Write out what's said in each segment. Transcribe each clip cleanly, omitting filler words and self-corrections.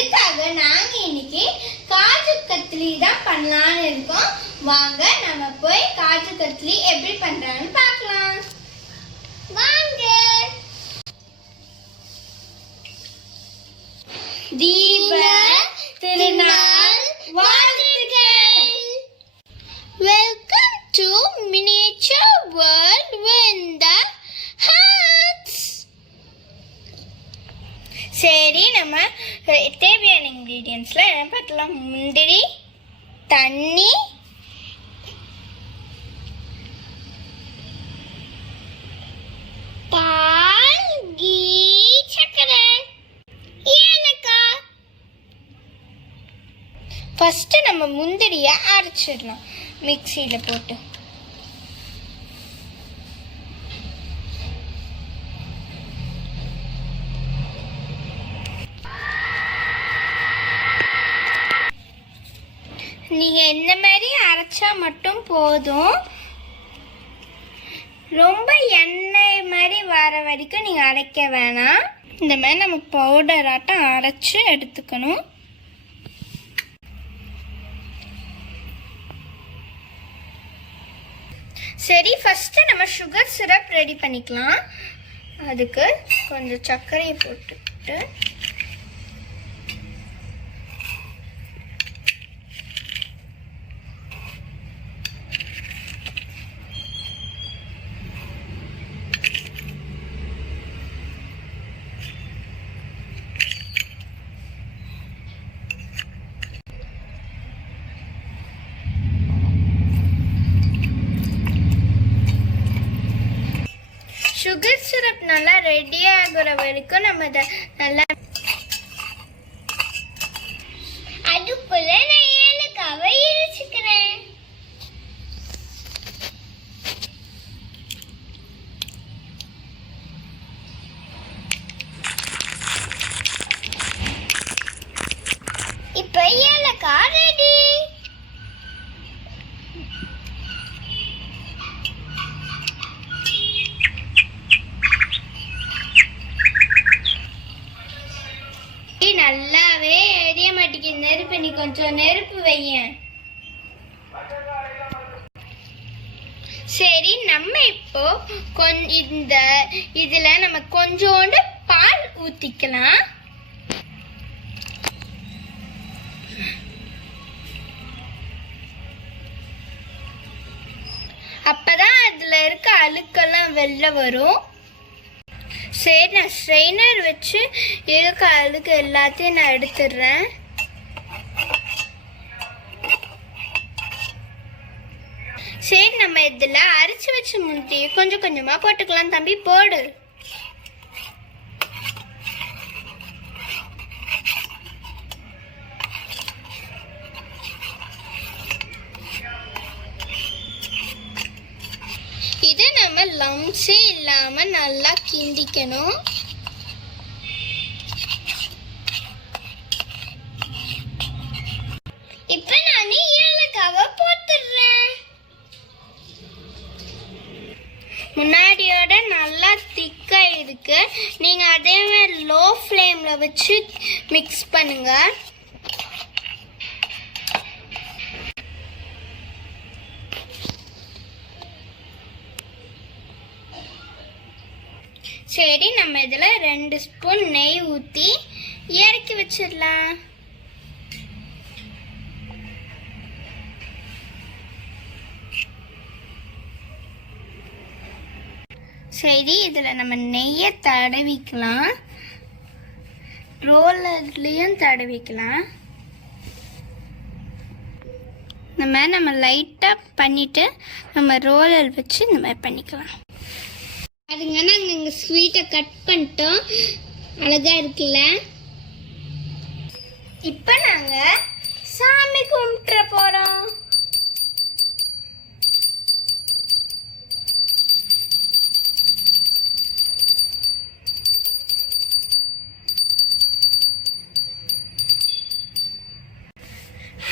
அதுக்காக நாங்க இன்னைக்கு காஜு கத்லி தான் பண்ணலாம்னு இருக்கோம். வாங்க நம்ம போய் காஜு கத்லி எப்படி பண்றான்னு பார்க்கலாம். வாங்க. தீப திருநாள் வாழ்த்துக்கள். Welcome to miniature world with the hearts. சரி, நம்ம தேவையான இன்கிரீடியன்ட்ஸ்ல என்ன பார்க்கலாம். முந்திரி, தண்ணி, பால், கீ, சர்க்கரை, ஏலக்காய். ஃபர்ஸ்ட் நம்ம முந்திரியை அரைச்சிடலாம் மிக்சியில் போட்டு. நீங்கள் இந்த மாதிரி அரைச்சா மட்டும் போதும். ரொம்ப எண்ணெய் மாதிரி வர வரைக்கும் நீங்கள் அரைக்க வேணாம். இந்த மாதிரி நம்ம பவுடராட்டம் அரைச்சி எடுத்துக்கணும். சரி, ஃபஸ்ட்டு நம்ம சுகர் சிரப் ரெடி பண்ணிக்கலாம். அதுக்கு கொஞ்சம் சர்க்கரையை போட்டுட்டு சுகர் சிரப் நல்லா ரெடி ஆகுற வரைக்கும் நம்ம இதை நல்லா அதுக்குள்ள நான் ஏலக்காவை இடிச்சுக்கிறேன். இப்ப ஏலக்காய் ரெடி. நல்லாவே எரிய மாட்டேங்குது நெருப்பு. நீ கொஞ்சம் நெருப்பு வையேன். சரி, நம்ம இப்போ இதுல நம்ம கொஞ்சோண்டு பால் ஊத்திக்கலாம். அப்பதான் அதுல இருக்க அழுக்கெல்லாம் வெளில வரும். சரி, நான் ஸ்ட்ரெயினர் வச்சு இருக்க அழுக்கு எல்லாத்தையும் நான் எடுத்துடுறேன். சரி, நம்ம இதில் அரைச்சி வச்ச முந்திரி கொஞ்சம் கொஞ்சமாக போட்டுக்கலாம். தம்பி போடு. இது நம்ம லம்ஸே இல்லாம நல்லா கிண்டிக்கணும். இப்ப நான் ஏலக்காவை போட்டுறேன். முன்னாடியோட நல்லா திக்கா இருக்கு. நீங்க அதே மாதிரி லோ ஃப்ளேம்ல வச்சு மிக்ஸ் பண்ணுங்க. சரி, நம்ம இதில் 2 ஸ்பூன் நெய் ஊற்றி இறக்கி வச்சிடலாம். சரி, இதில் நம்ம நெய்யை தடவிக்கலாம். ரோலர்லேயும் தடவிக்கலாம். இந்த மாதிரி நம்ம லைட்டாக பண்ணிவிட்டு நம்ம ரோலர் வச்சு இந்த மாதிரி பண்ணிக்கலாம். அதுங்க நாங்கள் இங்கே ஸ்வீட்டை கட் பண்ணிட்டோம். அழகா இருக்குல்ல. இப்போ நாங்கள் சாமி கும்பிட்டு போகிறோம்.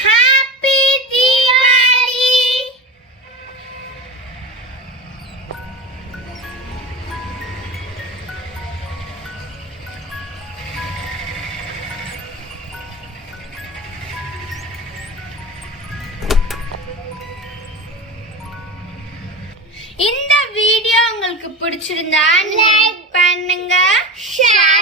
ஹாப்பி தீபாவளி. பிடிச்சிருந்தா லைக் பண்ணுங்க, ஷேர்